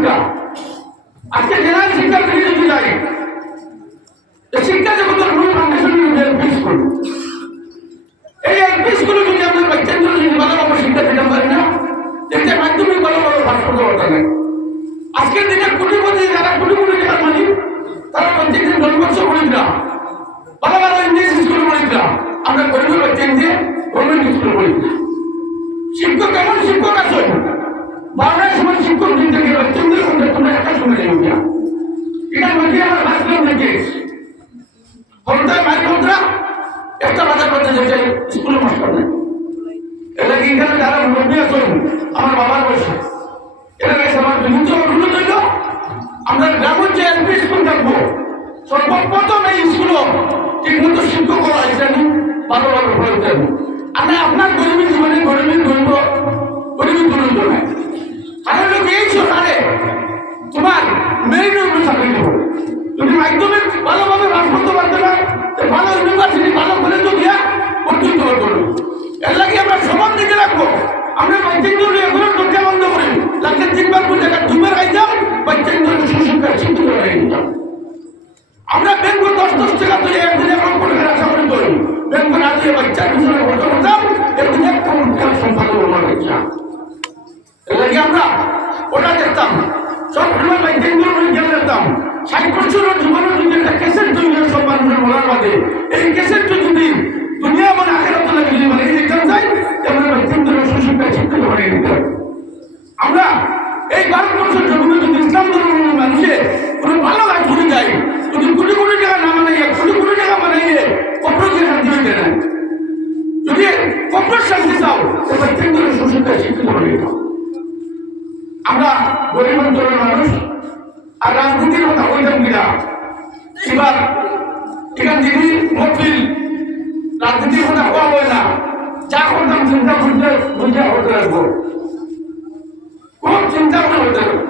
শিক্ষা। আজকে জেনারেল শিক্ষার দিকে যদি যাই, শিক্ষা জগতের মূল ফাউন্ডেশন এলপি স্কুল। এই এলপি স্কুলে যদি আমরা বাচ্চাদের যদি ভালোভাবে শিক্ষা দিতে পারি না, দেখতে মাধ্যমিক ভালোভাবে পাশ করতে পারতাম না। আজকের দিনে কোটিপতি যারা কোটি কোটি টাকার মালিক, তারা বাচ্চাদের জন্মবর্ষ করেছিলাম ভালো ভালো ইংলিশ স্কুলে পড়েছিলাম, আমরা গরিবের বাচ্চাদের গভর্নমেন্ট স্কুলে পড়েছিলাম। শিক্ষক এমন শিক্ষক আছে, বারোটার সময় শিক্ষক দিন থেকে বাচ্চাদের মধ্যে তোমরা একটা সময় যাই না, এটা মধ্যে আমার ভাবলাম নাকি মাইকরা একটা বাজার করতে যেতে স্কুলে মাস্টার নেই। এটা কি এখানে যারা মুরব্বী আছেন আমার বাবার বয়সে, এটা গেছে আমার বিভিন্ন অনুরোধ হইল আমরা গ্রামের যে এলপি স্কুল থাকবো, সর্বপ্রথম এই স্কুল ঠিক মতো শিক্ষক করা ইত্যাদি ভালোভাবে পড়ে দেবো। আমরা আপনার গরিবী জীবনে গরিবী তুলন নয়, কারণ লোক এই সরকারে তোমার মেরিটের উপরে চাকরি দেবো। যদি মাধ্যমিক ভালোভাবে পাস করতে পারতে না, ভালো ইউনিভার্সিটি ভালো কলেজ দিয়া পর্যন্ত করবো। এর লাগে আমরা সমান দিকে রাখবো। আমরা বাচ্চাদের এখন দরজা বন্ধ করি, লাগলে 3 বার 2 বার খাইতাম, বাচ্চাদের সুশিক্ষা শিক্ষিত হয়ে নিতাম। আমরা ব্যাংক 10 টাকা তুলে একদিনে 1 কোটি টাকা আশা করি ধরি, ব্যাংক না দিয়ে বাচ্চার পিছনে বন্ধ করতাম, একদিনে 1 কোটি টাকা সম্পাদন করবার ইচ্ছা। এর লাগে আমরা ওটা দেখতাম, সব সময় বাচ্চাদের জ্ঞান দেখতাম। 60 বছরের জীবনের যদি একটা ক্যাসেট তৈরি হয় সব মানুষের বলার বাদে, এই ক্যাসেটটা যদি দুনিয়া মানে আখেরাত লাগে যদি মানে এই এক্সাম চাই, আমরা বাচ্চাদের সুশিক্ষা শিক্ষিত হয়ে নিতাম। আমরা এই ভারতবর্ষের জমিনে যদি ইসলাম ধর্মের মানুষে কোনো ভালো কাজ করে যায়, যদি কোটি কোটি টাকা না মানাইয়ে কোটি কোটি টাকা মানাইয়ে কপ্রকে শান্তি হইতে না, যদি কপ্র শান্তি চাও বাচ্চাদের সুশিক্ষা শিক্ষিত হয়ে নিতাম। আমরা গরিব অঞ্চলের মানুষ আর রাজনীতির কথা বলতাম কিনা, এবার এখান দিদি মফিল রাজনীতির কথা হওয়া হয় না, যা করতাম চিন্তা করতে বুঝা হতে রাখবো, খুব চিন্তা করে হতে রাখবো।